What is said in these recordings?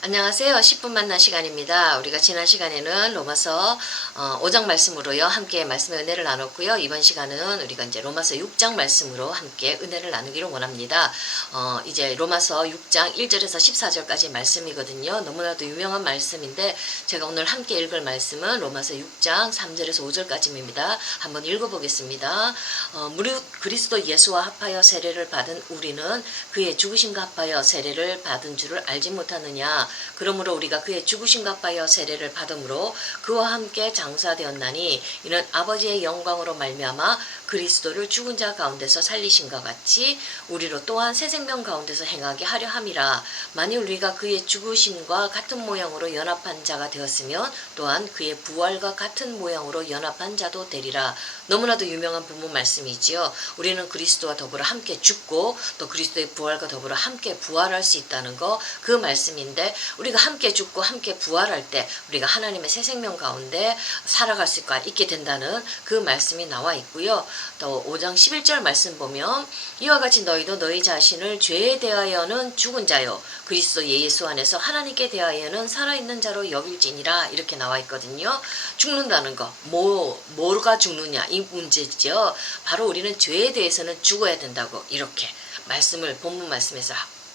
안녕하세요. 10분 만난 시간입니다. 우리가 지난 시간에는 로마서 5장 말씀으로요. 함께 말씀의 은혜를 나눴고요. 이번 시간은 우리가 이제 로마서 6장 말씀으로 함께 은혜를 나누기를 원합니다. 이제 로마서 6장 1절에서 14절까지 말씀이거든요. 너무나도 유명한 말씀인데 제가 오늘 함께 읽을 말씀은 로마서 6장 3절에서 5절까지입니다. 한번 읽어보겠습니다. 무릇 그리스도 예수와 합하여 세례를 받은 우리는 그의 죽으심과 합하여 세례를 받은 줄을 알지 못하느냐. 그러므로 우리가 그의 죽으심과 합하여 세례를 받음으로 그와 함께 장사되었나니 이는 아버지의 영광으로 말미암아 그리스도를 죽은 자 가운데서 살리신과 같이 우리로 또한 새 생명 가운데서 행하게 하려 함이라. 만일 우리가 그의 죽으심과 같은 모양으로 연합한 자가 되었으면 또한 그의 부활과 같은 모양으로 연합한 자도 되리라. 너무나도 유명한 본문 말씀이지요. 우리는 그리스도와 더불어 함께 죽고 또 그리스도의 부활과 더불어 함께 부활할 수 있다는 거, 그 말씀인데 우리가 함께 죽고 함께 부활할 때 우리가 하나님의 새 생명 가운데 살아갈 수가 있게 된다는 그 말씀이 나와 있고요. 또 5장 11절 말씀 보면 이와 같이 너희도 너희 자신을 죄에 대하여는 죽은 자요 그리스도 예수 안에서 하나님께 대하여는 살아있는 자로 여길지니라, 이렇게 나와 있거든요. 죽는다는 거, 뭐가 죽느냐 이 문제죠. 바로 우리는 죄에 대해서는 죽어야 된다고 이렇게 말씀을 본문 말씀에서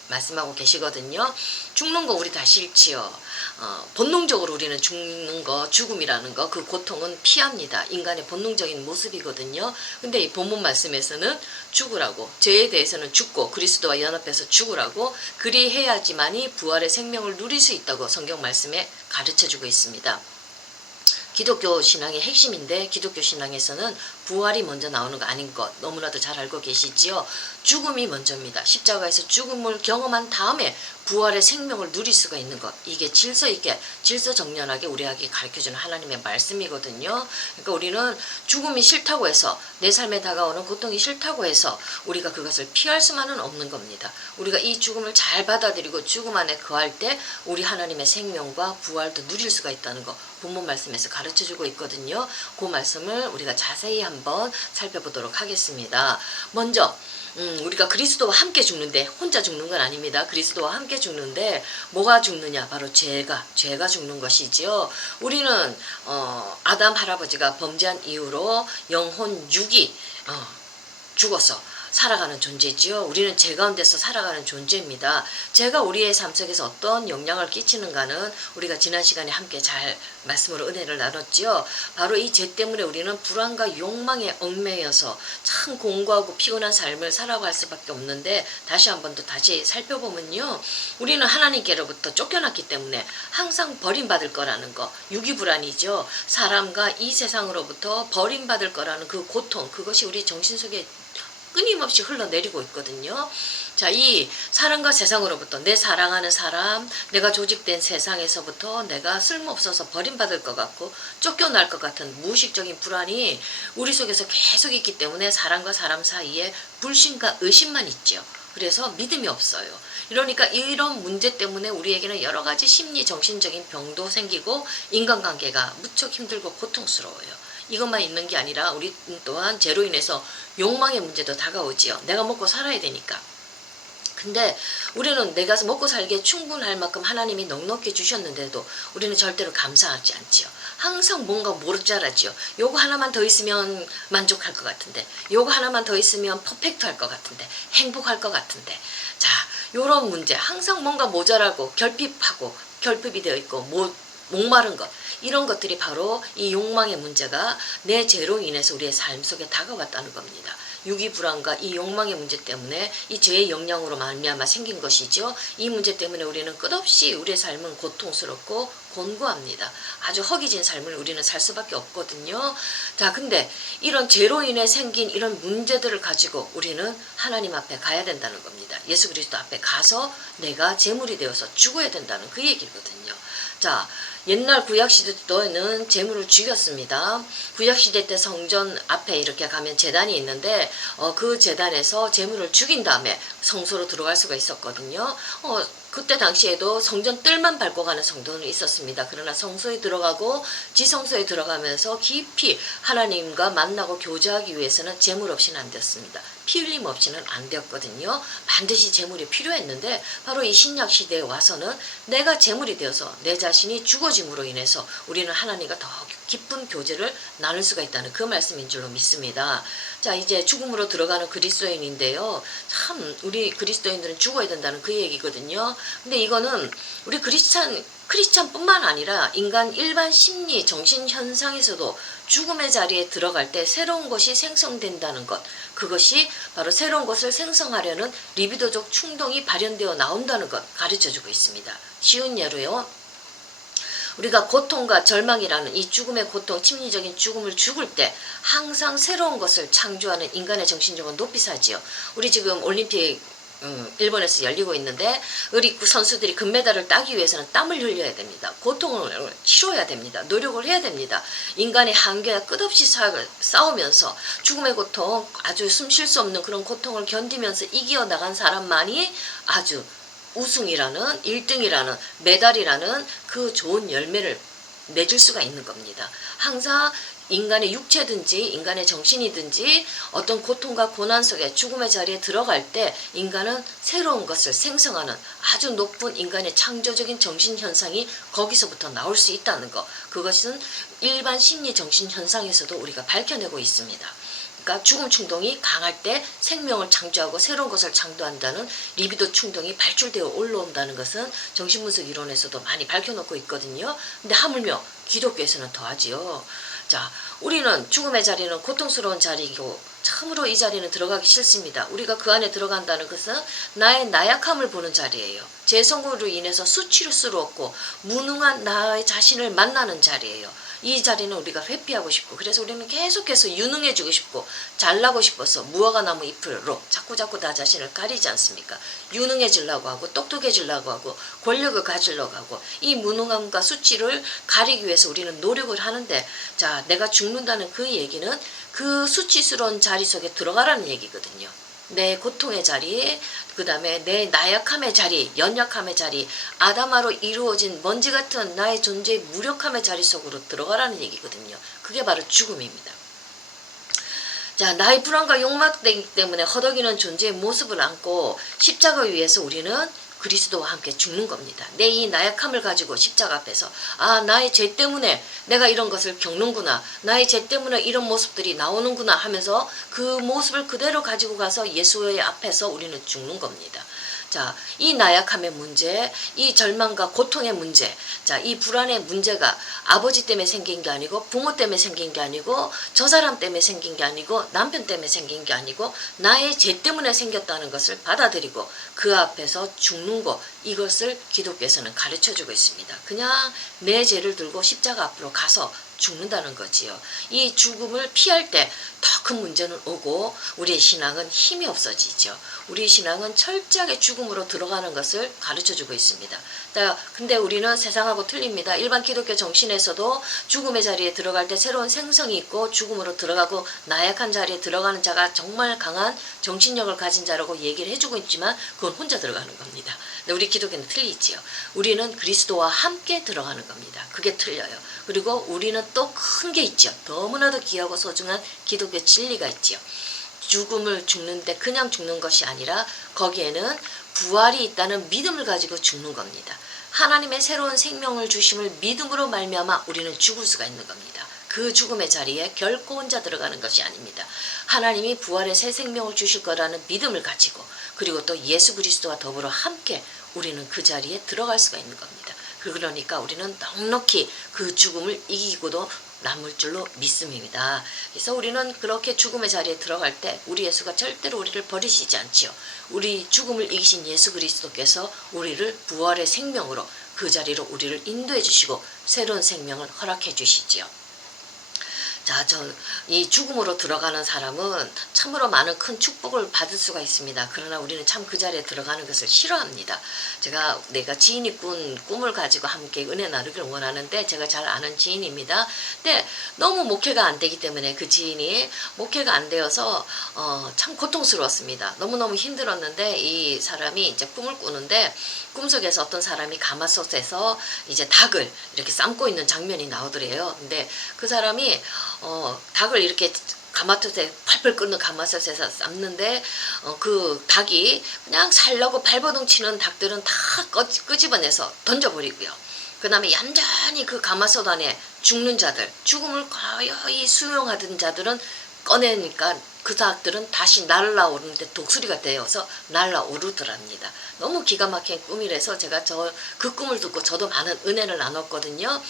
말씀하고 계시거든요. 죽는 거 우리 다 싫지요. 본능적으로 우리는 죽는 거, 죽음이라는 거, 그 고통은 피합니다. 인간의 본능적인 모습이거든요. 근데 이 본문 말씀에서는 죽으라고, 죄에 대해서는 죽고 그리스도와 연합해서 죽으라고, 그리해야지만이 부활의 생명을 누릴 수 있다고 성경 말씀에 가르쳐주고 있습니다. 기독교 신앙의 핵심인데 기독교 신앙에서는 부활이 먼저 나오는 거 아닌 것 너무나도 잘 알고 계시지요. 죽음이 먼저입니다. 십자가에서 죽음을 경험한 다음에 부활의 생명을 누릴 수가 있는 것, 이게 질서 있게 질서정연하게 우리에게 가르쳐주는 하나님의 말씀이거든요. 그러니까 우리는 죽음이 싫다고 해서, 내 삶에 다가오는 고통이 싫다고 해서 우리가 그것을 피할 수만은 없는 겁니다. 우리가 이 죽음을 잘 받아들이고 죽음 안에 거할 때 우리 하나님의 생명과 부활도 누릴 수가 있다는 거 본문 말씀에서 가르쳐주고 있거든요. 그 말씀을 우리가 자세히 한번 살펴보도록 하겠습니다. 먼저 우리가 그리스도와 함께 죽는데 혼자 죽는 건 아닙니다. 그리스도와 함께 죽는데 뭐가 죽느냐? 바로 죄가 죽는 것이지요. 우리는 아담 할아버지가 범죄한 이후로 영혼 육이 죽어서 살아가는 존재지요. 우리는 죄 가운데서 살아가는 존재입니다. 죄가 우리의 삶 속에서 어떤 영향을 끼치는가는 우리가 지난 시간에 함께 잘 말씀으로 은혜를 나눴지요. 바로 이 죄 때문에 우리는 불안과 욕망에 얽매여서 참 공고하고 피곤한 삶을 살아갈 수밖에 없는데, 다시 한번 더 다시 살펴보면요, 우리는 하나님께로부터 쫓겨났기 때문에 항상 버림받을 거라는 거, 유기불안이죠. 사람과 이 세상으로부터 버림받을 거라는 그 고통, 그것이 우리 정신 속에 끊임없이 흘러내리고 있거든요. 자, 이 사람과 세상으로부터, 내 사랑하는 사람, 내가 조직된 세상에서부터 내가 쓸모없어서 버림받을 것 같고 쫓겨날 것 같은 무의식적인 불안이 우리 속에서 계속 있기 때문에 사람과 사람 사이에 불신과 의심만 있죠. 그래서 믿음이 없어요. 그러니까 이런 문제 때문에 우리에게는 여러 가지 심리 정신적인 병도 생기고 인간관계가 무척 힘들고 고통스러워요. 이것만 있는 게 아니라 우리 또한 죄로 인해서 욕망의 문제도 다가오지요. 내가 먹고 살아야 되니까. 근데 우리는 내가 먹고 살기에 충분할 만큼 하나님이 넉넉히 주셨는데도 우리는 절대로 감사하지 않지요. 항상 뭔가 모르자라지요. 요거 하나만 더 있으면 만족할 것 같은데, 요거 하나만 더 있으면 퍼펙트할 것 같은데, 행복할 것 같은데. 자, 요런 문제, 항상 뭔가 모자라고 결핍이 되어 있고 목마른 것, 이런 것들이 바로 이 욕망의 문제가 내 죄로 인해서 우리의 삶 속에 다가왔다는 겁니다. 유기불안과 이 욕망의 문제 때문에 이 죄의 영향으로 말미암아 생긴 것이죠. 이 문제 때문에 우리는 끝없이 우리의 삶은 고통스럽고 곤고합니다. 아주 허기진 삶을 우리는 살 수밖에 없거든요. 자, 근데 이런 죄로 인해 생긴 이런 문제들을 가지고 우리는 하나님 앞에 가야 된다는 겁니다. 예수 그리스도 앞에 가서 내가 제물이 되어서 죽어야 된다는 그 얘기거든요. 자, 옛날 구약시대 때는 제물을 죽였습니다. 구약시대 때 성전 앞에 이렇게 가면 제단이 있는데 그 제단에서 제물을 죽인 다음에 성소로 들어갈 수가 있었거든요. 그때 당시에도 성전 뜰만 밟고 가는 성도는 있었습니다. 그러나 성소에 들어가고 지성소에 들어가면서 깊이 하나님과 만나고 교제하기 위해서는 제물 없이는 안 되었습니다. 피 흘림 없이는 안 되었거든요. 반드시 제물이 필요했는데 바로 이 신약 시대에 와서는 내가 제물이 되어서 내 자신이 죽어짐으로 인해서 우리는 하나님과 더 깊은 교제를 나눌 수가 있다는 그 말씀인 줄로 믿습니다. 자, 이제 죽음으로 들어가는 그리스도인인데요. 참 우리 그리스도인들은 죽어야 된다는 그 얘기거든요. 근데 이거는 우리 크리스찬뿐만 아니라 인간 일반 심리 정신 현상에서도 죽음의 자리에 들어갈 때 새로운 것이 생성된다는 것, 그것이 바로 새로운 것을 생성하려는 리비도적 충동이 발현되어 나온다는 것 가르쳐주고 있습니다. 쉬운 예로요. 우리가 고통과 절망이라는 이 죽음의 고통, 심리적인 죽음을 죽을 때 항상 새로운 것을 창조하는 인간의 정신력은 높이 사지요. 우리 지금 올림픽 일본에서 열리고 있는데 우리 선수들이 금메달을 따기 위해서는 땀을 흘려야 됩니다. 고통을 치러야 됩니다. 노력을 해야 됩니다. 인간의 한계와 끝없이 싸우면서 죽음의 고통, 아주 숨 쉴 수 없는 그런 고통을 견디면서 이겨나간 사람만이 아주 우승이라는 1등이라는 메달이라는 그 좋은 열매를 맺을 수가 있는 겁니다. 항상 인간의 육체든지 인간의 정신이든지 어떤 고통과 고난 속에 죽음의 자리에 들어갈 때 인간은 새로운 것을 생성하는 아주 높은 인간의 창조적인 정신현상이 거기서부터 나올 수 있다는 것, 그것은 일반 심리 정신현상에서도 우리가 밝혀내고 있습니다. 그러니까 죽음 충동이 강할 때 생명을 창조하고 새로운 것을 창조한다는 리비도 충동이 발출되어 올라온다는 것은 정신분석 이론에서도 많이 밝혀놓고 있거든요. 근데 하물며 기독교에서는 더하지요. 자, 우리는 죽음의 자리는 고통스러운 자리이고 참으로 이 자리는 들어가기 싫습니다. 우리가 그 안에 들어간다는 것은 나의 나약함을 보는 자리예요. 제 성공으로 인해서 수치스럽고 무능한 나의 자신을 만나는 자리예요. 이 자리는 우리가 회피하고 싶고, 그래서 우리는 계속해서 유능해지고 싶고 잘나고 싶어서 무화과 나무 잎으로 자꾸자꾸 나 자신을 가리지 않습니까? 유능해지려고 하고 똑똑해지려고 하고 권력을 가지려고 하고 이 무능함과 수치를 가리기 위해서 우리는 노력을 하는데, 자, 내가 죽는다는 그 얘기는 그 수치스러운 자리 속에 들어가라는 얘기거든요. 내 고통의 자리, 그 다음에 내 나약함의 자리, 연약함의 자리, 아담아로 이루어진 먼지 같은 나의 존재의 무력함의 자리 속으로 들어가라는 얘기거든요. 그게 바로 죽음입니다. 자, 나의 불안과 욕망 때문에 허덕이는 존재의 모습을 안고 십자가 위에서 우리는 그리스도와 함께 죽는 겁니다. 내 이 나약함을 가지고 십자가 앞에서 나의 죄 때문에 내가 이런 것을 겪는구나, 나의 죄 때문에 이런 모습들이 나오는구나 하면서 그 모습을 그대로 가지고 가서 예수의 앞에서 우리는 죽는 겁니다. 자, 이 나약함의 문제, 이 절망과 고통의 문제, 자, 이 불안의 문제가 아버지 때문에 생긴 게 아니고 부모 때문에 생긴 게 아니고 저 사람 때문에 생긴 게 아니고 남편 때문에 생긴 게 아니고 나의 죄 때문에 생겼다는 것을 받아들이고 그 앞에서 죽는 것, 이것을 기독교에서는 가르쳐주고 있습니다. 그냥 내 죄를 들고 십자가 앞으로 가서 죽는다는 거지요. 이 죽음을 피할 때 더 큰 문제는 오고 우리의 신앙은 힘이 없어지죠. 우리 신앙은 철저하게 죽음으로 들어가는 것을 가르쳐주고 있습니다. 근데 우리는 세상하고 틀립니다. 일반 기독교 정신에서도 죽음의 자리에 들어갈 때 새로운 생성이 있고 죽음으로 들어가고 나약한 자리에 들어가는 자가 정말 강한 정신력을 가진 자라고 얘기를 해주고 있지만 그건 혼자 들어가는 겁니다. 근데 우리 기독교는 틀리지요. 우리는 그리스도와 함께 들어가는 겁니다. 그게 틀려요. 그리고 우리는 또 큰 게 있죠. 너무나도 귀하고 소중한 기독교 진리가 있지요. 죽음을 죽는데 그냥 죽는 것이 아니라 거기에는 부활이 있다는 믿음을 가지고 죽는 겁니다. 하나님의 새로운 생명을 주심을 믿음으로 말미암아 우리는 죽을 수가 있는 겁니다. 그 죽음의 자리에 결코 혼자 들어가는 것이 아닙니다. 하나님이 부활의 새 생명을 주실 거라는 믿음을 가지고, 그리고 또 예수 그리스도와 더불어 함께 우리는 그 자리에 들어갈 수가 있는 겁니다. 그러니까 우리는 넉넉히 그 죽음을 이기고도 남을 줄로 믿습니다. 그래서 우리는 그렇게 죽음의 자리에 들어갈 때 우리 예수가 절대로 우리를 버리시지 않지요. 우리 죽음을 이기신 예수 그리스도께서 우리를 부활의 생명으로 그 자리로 우리를 인도해 주시고 새로운 생명을 허락해 주시지요. 자, 이 죽음으로 들어가는 사람은 참으로 많은 큰 축복을 받을 수가 있습니다. 그러나 우리는 참 그 자리에 들어가는 것을 싫어합니다. 내가 지인이 꾼 꿈을 가지고 함께 은혜 나누기를 원하는데, 제가 잘 아는 지인입니다. 근데 너무 목회가 안 되기 때문에 그 지인이 목회가 안 되어서 참 고통스러웠습니다. 너무너무 힘들었는데, 이 사람이 이제 꿈을 꾸는데 꿈속에서 어떤 사람이 가마솥에서 이제 닭을 이렇게 삶고 있는 장면이 나오더래요. 근데 그 사람이 닭을 이렇게 가마솥에 팔팔 끓는 가마솥에서 삶는데 그 닭이 그냥 살려고 발버둥 치는 닭들은 다 끄집어내서 던져버리고요. 그 다음에 얌전히 그 가마솥 안에 죽는 자들, 죽음을 거의 수용하던 자들은 꺼내니까 그 닭들은 다시 날아오르는데 독수리가 되어서 날아오르더랍니다. 너무 기가 막힌 꿈이라서 제가 그 꿈을 듣고 저도 많은 은혜를 나눴거든요.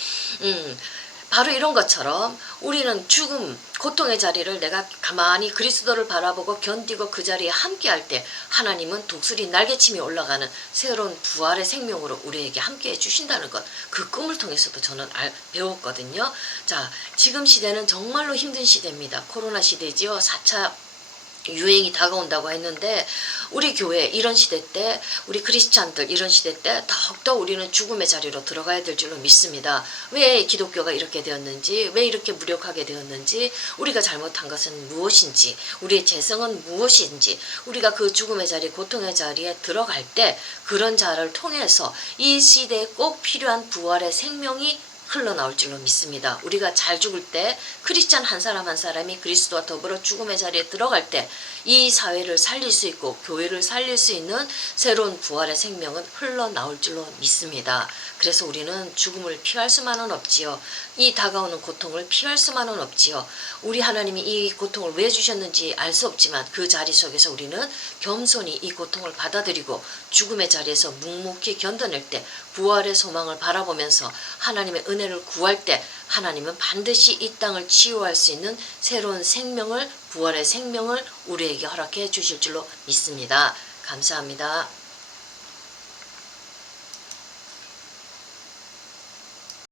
바로 이런 것처럼 우리는 죽음, 고통의 자리를 내가 가만히 그리스도를 바라보고 견디고 그 자리에 함께할 때 하나님은 독수리 날개침이 올라가는 새로운 부활의 생명으로 우리에게 함께해 주신다는 것, 그 꿈을 통해서도 저는 배웠거든요. 자, 지금 시대는 정말로 힘든 시대입니다. 코로나 시대지요. 4차 유행이 다가온다고 했는데, 우리 교회 이런 시대 때, 우리 크리스찬들 이런 시대 때 더욱더 우리는 죽음의 자리로 들어가야 될 줄로 믿습니다. 왜 기독교가 이렇게 되었는지, 왜 이렇게 무력하게 되었는지, 우리가 잘못한 것은 무엇인지, 우리의 죄성은 무엇인지, 우리가 그 죽음의 자리, 고통의 자리에 들어갈 때 그런 자를 통해서 이 시대에 꼭 필요한 부활의 생명이 흘러나올 줄로 믿습니다. 우리가 잘 죽을 때 크리스찬 한 사람 한 사람이 그리스도와 더불어 죽음의 자리에 들어갈 때 이 사회를 살릴 수 있고 교회를 살릴 수 있는 새로운 부활의 생명은 흘러나올 줄로 믿습니다. 그래서 우리는 죽음을 피할 수만은 없지요. 이 다가오는 고통을 피할 수만은 없지요. 우리 하나님이 이 고통을 왜 주셨는지 알 수 없지만 그 자리 속에서 우리는 겸손히 이 고통을 받아들이고 죽음의 자리에서 묵묵히 견뎌낼 때 부활의 소망을 바라보면서 하나님의 은혜를 구할 때 하나님은 반드시 이 땅을 치유할 수 있는 새로운 생명을, 부활의 생명을 우리에게 허락해 주실 줄로 믿습니다. 감사합니다.